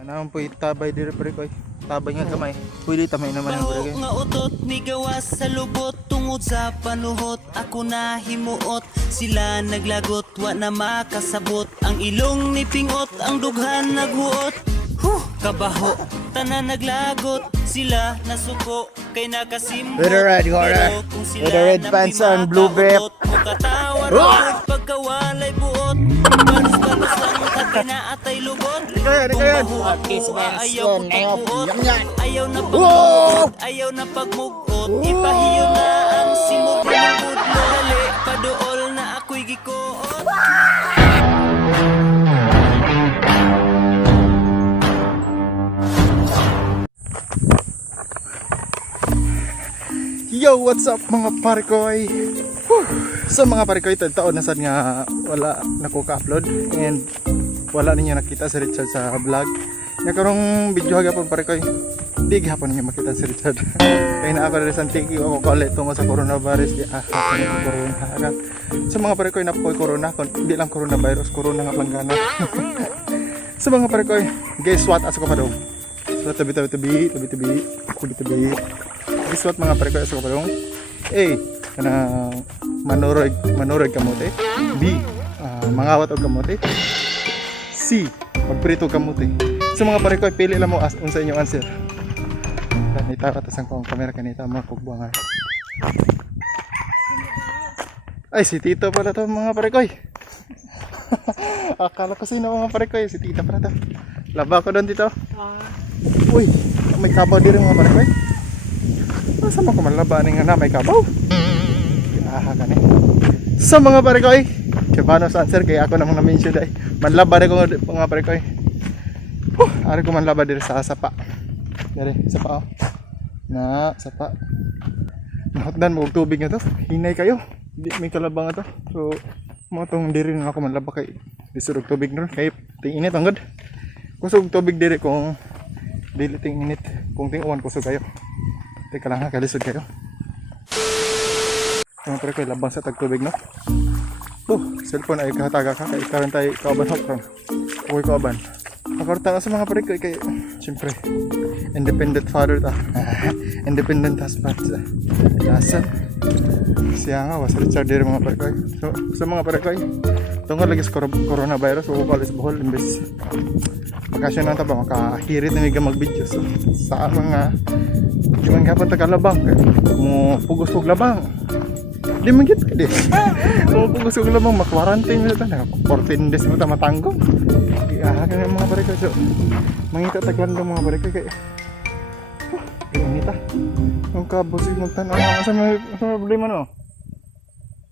Naman po itabay dire pre koy. Tabay nga kamay. Pwede tamay naman ang pre koy. Nga utot ni gawas sa lubot tungod sa panuhot ako na himuot sila naglagot wa na makasabot ang ilong ni pingot ang dughan naghuot kabaho tanan naglagot sila nasuko kay nakasimbot With the red horror, with the red pants on, blue brief. Katawa na pagkawalay buot balos-balos lang kinaatay lugot ayaw pagbuot ayaw na pagmugot ayaw na pagmugot ipahiyo na ang simog ng budlo dali paduol na ako'y gikuot. Yo, what's up mga parikoy? So mga parikoy, taon na sad nga wala nakuka-upload and wala ninyo nakita si Richard sa vlog. Nya karong video hagapon parikoy. Di gihapon ninyo makita si Richard. Kaya na ako rin sa tiki ako kalit tungo sa coronavirus di corona. So mga parikoy na po corona, hindi lang coronavirus, corona nga planggana. So mga parikoy, guys what as ko pa daw. So tabi. Guys what mga parikoy as ko pa daw. A. Kanang manurog kamote. B. Mangawat og kamote. C. Magprito kamote. So mga parikoy, pili lang mo unsa inyong answer. Kanita katasan ko ang camera kanita mga kugbuangan. Ay si Tito pala to mga parikoy. Akala ko sino mga parikoy, si Tita pala to. Laba ko doon dito. Uy, may kabaw din mga parikoy. Asa mo ko manlaba ning na may kabaw? Gani. Sa mga parikoy, kabano sa answer kaya ako namang na-mention dai. Manlaba ko mga parikoy. Ari ko manlaba diri sa sapa. Dari sapa. Na sapa. Nahotdan mo og tubig nga to. Hinay kayo. Di may kalabang to. So mo tong diri na ako manlaba kay bisurog tubig ron kay ting init anggod. Kusog tubig diri kung dili ting init. Kung ting uwan kusog kayo. Teka lang ha, kalisod kayo. Siyempre kayo labang sa tagtubig no. Cellphone ay kahataga ka kay karon tay kauban hot ron. Uy kauban. Nakarta sa mga pare kay siyempre independent father ta. Independent husband. Dasan. Siya nga was Richard diri mga pare koy. So sa mga pare koy, tungod lagi sa coronavirus o kalis bohol imbes bakasyon na ta ba makahirit na nga mag-video so, sa mga gimang gapon ta kalabang mo pugos-pug labang. Di man gid di. Mo pugos-pug labang mak-quarantine na ta na 14 days mo ta matanggo. Kaya mga pare koy so mangita taglandong mga pare koy kay inita. Ang kabusig mo tan sa problema no.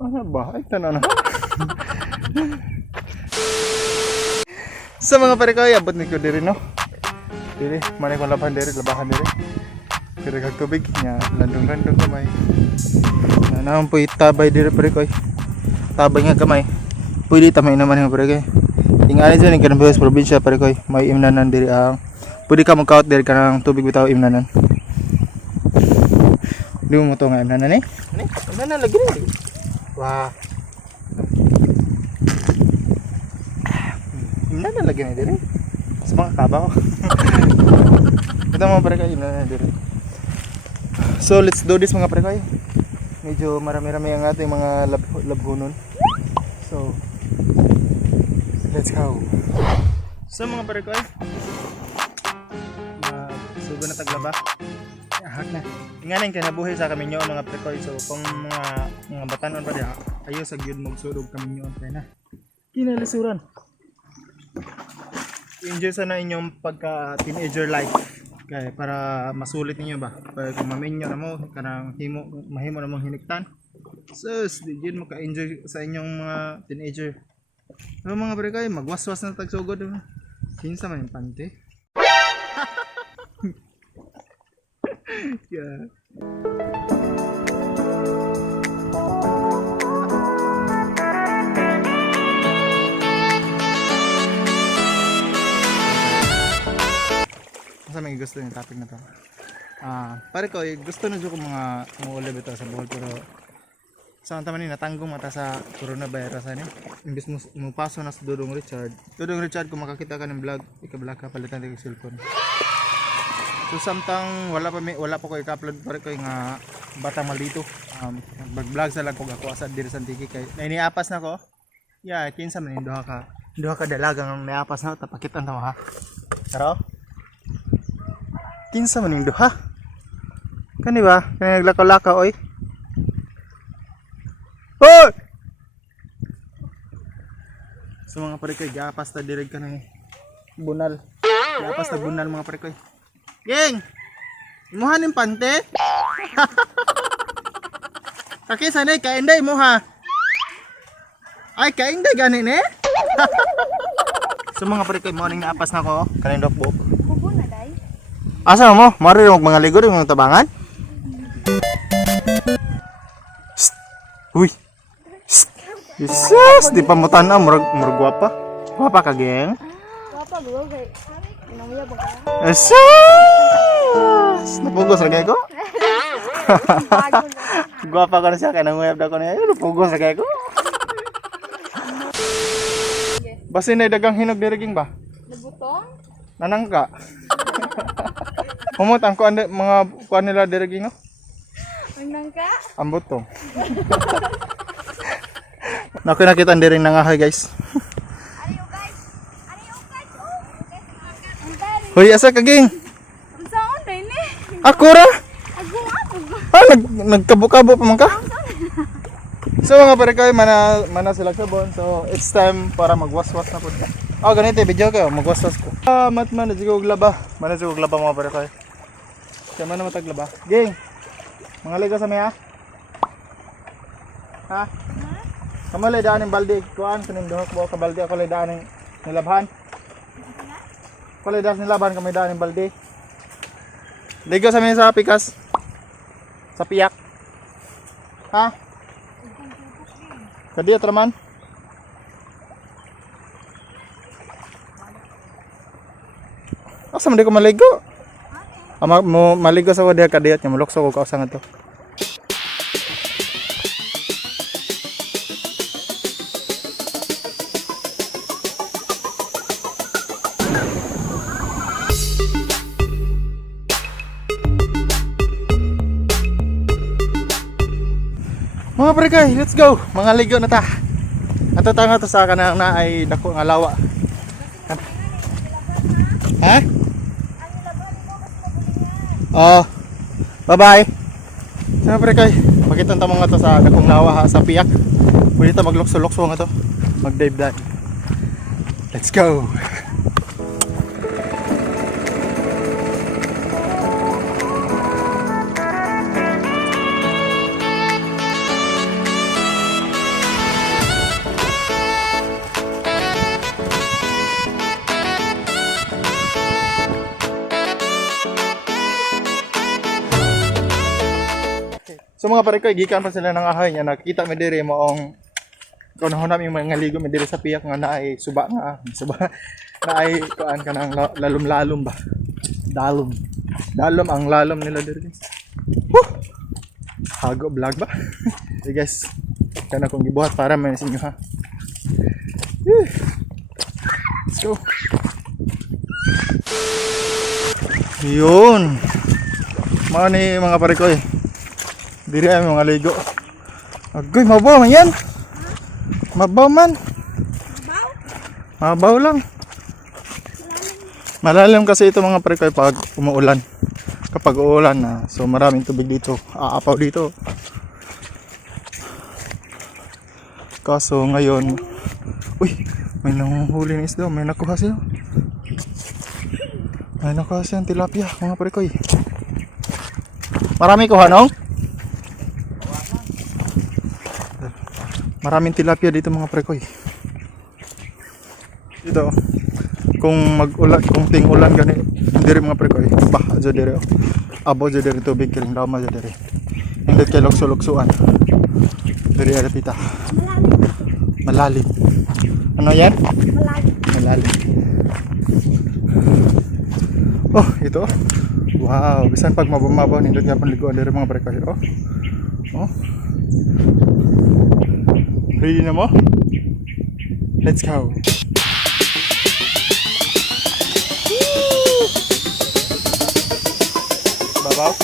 Ano ba? Ay tanan na. Sa mga parikoy, abot ni ko diri no. Diri, manay kong labahan diri. Kira kag tubig nya, landong-landong kamay. Na naman po itabay diri parikoy. Tabay nga kamay. Pwede tamay naman nga parikoy. Tingali sa ning kanang probinsya parikoy, may imnanan diri ang pwede ka mag-count diri kanang tubig bitaw imnanan. Di mo to nga imnanan eh. Ani? Imnanan lagi ni. Wah. Imnanan lagi na diri. Sa mga kabaw. Ito mga pare kayo, imnanan diri. So let's do this mga pare kayo. Medyo marami-rami ang ating mga labhunon. So let's go. So mga pare kayo. Sugo na taglaba. Hak na. Inganin kay nabuhi sa kaminyo mga pare kayo. So kung mga batanon pa diha, ayo sa gyud magsurog kaminyo kay na. Kinalisuran. Enjoy sana inyong pagka teenager life kaya para masulit ninyo ba para kung maminyo na mo kanang mahimo na mong hiniktan sus di yun maka-enjoy sa inyong mga teenager. So mga pare kayo magwaswas na tagsugod kinsa man yung pante. Yeah. Sa may gusto yung topic na to. Pare ko, gusto na dyan ko mga ulib ito sa buhol pero Sa taman ni natanggong mata sa coronavirus ani. Imbis mo paso na sa Dudong Richard. Dudong Richard kung makakita ka ng vlog, ika-vlog ka palitan ng cellphone. So samtang wala pa ko i-upload pare ko nga batang maldito. Mag-vlog sa lang kung ako asa diri sa Antique kay nainiapas na ko. Yeah, kinsa man duha ka dalagang nayapas na tapakitan ta mo ha. Pero kinsa man duha? Kani ba? Kani naglakaw-lakaw oy. Hoy! So mga pare koy, gapas ta direg ka ng bunal. Gapas ta bunal mga pare koy. Geng! Imuha ning pante? Kaki sanay kainday mo ha. Ay kainday gani ne? So mga pare koy, morning na apas na ko. Kanin dok buok. Bubo na day. Asa mo? Mari mo mga ligo rin mga tabangan? Shh! Uy! Shh! Jesus! Di pa mo tanaw, murag guwapa. Guwapa ka, geng? Papa bugo kay. Namuya ba ka? Jesus! Napugos na kayo ko? Bago na. Guwapa ka na siya, kaya nanguyab na ko niya. Napugos na kayo ko? Basta na dagang hinog diriging ba? Nabutong? Nanangka. Umot ang mga kuan nila diriging no? Unang ka? Ang butong. Naku nakita diring nangahay guys. Ariyo guys. Oh, okay. Hoy asa kaging? Saan day ni? Ako ra. Ago abo. Nagkabo-kabo pa man ka? So mga pare kayo, mana sila sabon. So it's time para magwaswas na po. Oh ganito video kayo, magwaswas ko. Man sigog laba. Man sigog laba mga pare kayo. Kaya man matag laba. Ging. Mga liga sa miya. Ha? Kamalay daan ng balde kuan kaning duhok buo ka balde ako lay daan ng nilabhan. Ako lay daan nilabhan kami daan ng balde. Liga sa miya sa pikas. Sa piyak. Ha? Kadi atraman. Asa man di ko maligo? Mo maligo sa wadiha kadiyat nya mulokso ko kausa nga to. Mga pre kay, let's go. Mga ligo na ta. Ato tanga to sa kanang na ay dako nga lawa. Ha? Oh. Bye-bye. Mga pre kay, pakitan ta mga to sa dakong lawa ha, sa piyak. Pwede ta maglukso-lukso nga to. Mag-dive. Let's go. So mga pare ko, gikan pa sila ng ahay niya. Nakita mi diri moong kuno namin mga ligo mi diri sa piyak nga naay suba naay kuan kanang lalom-lalom ba. Dalom ang lalom nila diri. Hago vlog ba? Hey guys, kana kong gibuhat para man sa inyo ha. Let's go. Yun. Mga mga pare ko eh. Diri ay mga ligo. Agoy, mabaw man yan. Mabaw man. Mabaw lang. Malalim kasi ito mga pre ko pag umuulan. Kapag uulan na, so maraming tubig dito. Aapaw dito. Kaso ngayon, uy, may nanguhuli ng isda. May nakuha siya. May nakuha siyang tilapia mga pre ko. Marami kuha nong? Maraming tilapia dito mga prekoy. Dito kung mag-ulan, kung ting ulan gani, diri mga prekoy. Bah, ajo diri. Abo ajo diri tubig kiring daw ma diri. Hindi kay lukso-luksuan. Diri ada pita. Malalim. Ano yan? Malalim. Oh, ito. Wow, bisan pag mababaw nindot nga panliguan diri mga prekoy. Oh. Ready na mo? Let's go. Babaw.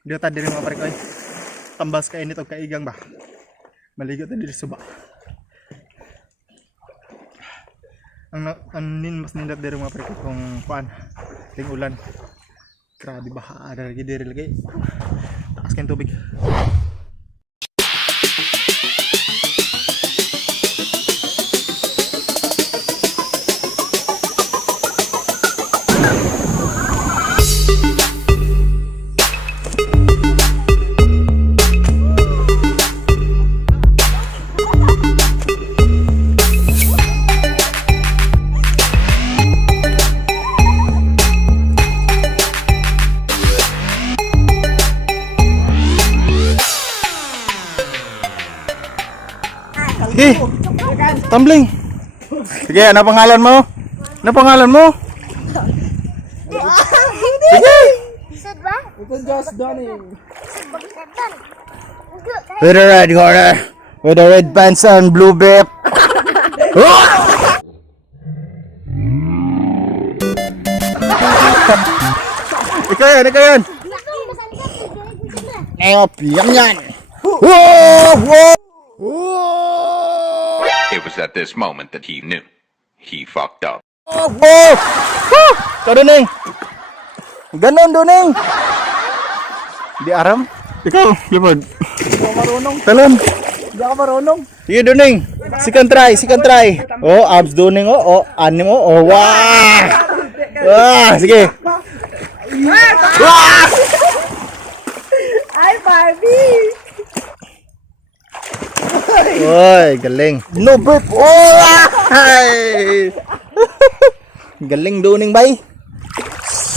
Dito ta diri mga parikoy. Tambas ka init og kaigang ba. Maligo ta diri suba. Ang nin mas nindot diri mga parikoy kung kuan. Ting ulan. Grabe ba ada lagi diri lagi. Taas kan tubig. Sige, tumbling. Sige, ano pangalan mo? Ano pangalan mo? Sige. Isod ba? It's just Donning. Bagsadan. With the red corner, with the red pants and blue bib. Ikaw yan, ikaw yan. Ayop, yan. Whoa, whoa. It was at this moment that he knew. He fucked up. Oh! Woo! Ikaw, Duning! Ganon, Duning! Di aram? Ikaw, Lipod. Hindi ako marunong. Talon! Hindi ako marunong. Sige, Duning! Second try! Oh, abs, Duning, oh, anim, oh, wow! Wah, sige! Wah! Ay, Barbie! Oy, galing. No burp. Oh! Ay! Galing Duning bay.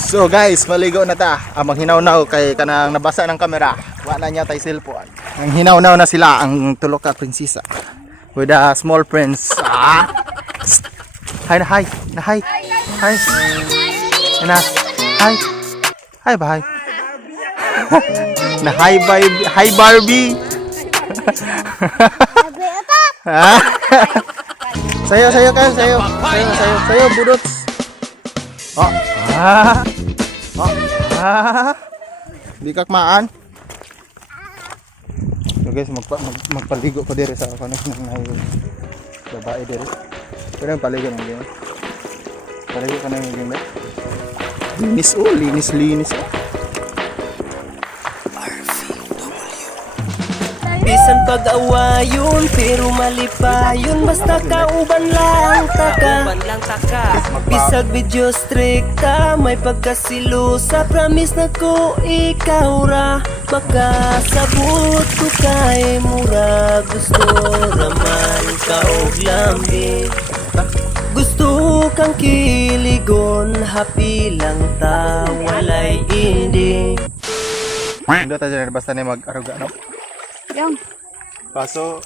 So guys, maligo na ta. Maghinaw-naw kay kanang nabasa ng kamera. Wala niya tay cellphone. Ang hinaw-naw na sila ang tulo ka prinsesa with a small prince. Hi na hi. Na hi. Hi. Na hi. Hi bye. Na hi bye. Hi Barbie. Ha? Sayo kan, sayo budot. Oh, di kakmaan. So guys, magpaligo ko diri sa kanis ng babae diri. Pero paligo ng ganyan. Paligo ka na yung ganyan. Linis. Bisan pag-awayon pero malipayon basta kauban lang taka. Bisag video strikta may pagkasilusa promise na ko ikaw ra makasabot ko kay mura gusto raman ka og lambi. Gusto kang kiligon happy lang ta walay hindi. Hindi tayo basta na mag-aruga no? Yung. Kaso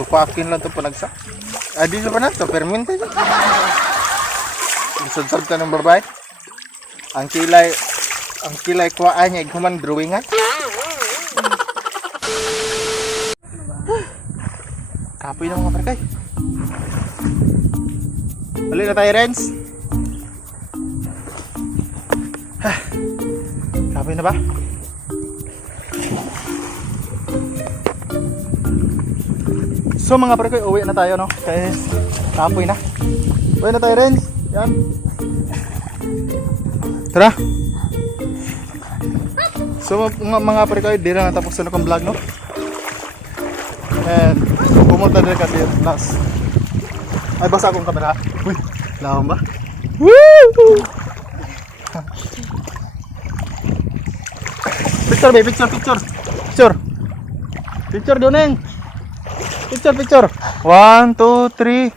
tupakin lang to panagsa. Di sa panan to permente. Isod-sod ka ng babae. Ang kilay kuhaan niya iguman drawingan. Kapoy na mga parkay. Balik na tayo, Renz. Kapoy na ba? So mga parkoy, uwi na tayo no. Kasi kapoy na. Uwi na tayo, Renz. Yan. Tara. So mga parkoy, di na natapos na akong vlog no. And pumunta din kasi last Ay, basa akong kamera. Uy, lawan ba? Woo! Picture, babe. Picture, picture. Picture. Picture, Doneng. Picture, picture. 1, 2, 3.